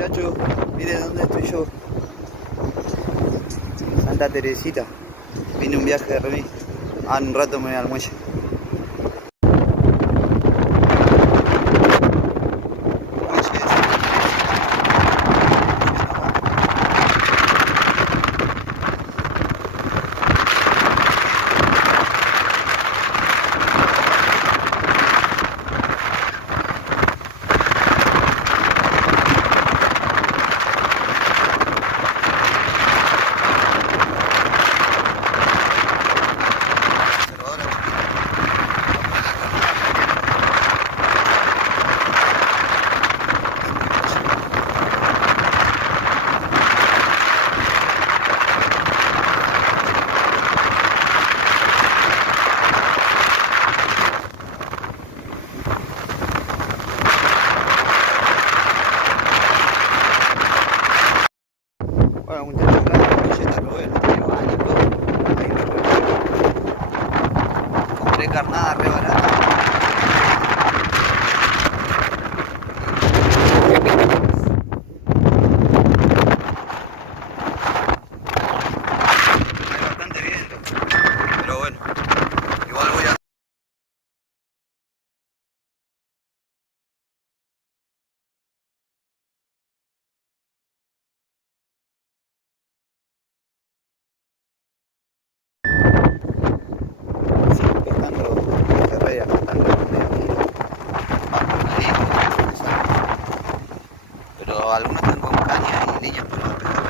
muchachos, miren dónde estoy yo. Santa Teresita. Vine un viaje de remis. En un rato me voy al muelle. Bueno, muchachos, acá la camiseta robé, no tenía baño, todo. Ahí lo robé. Compré carnada re barata. Hay bastante viento, pero bueno, igual voy a... Sigo pescando pejerrey, acá están respondiendo. Pero algunos están con caña y líneas para pescar.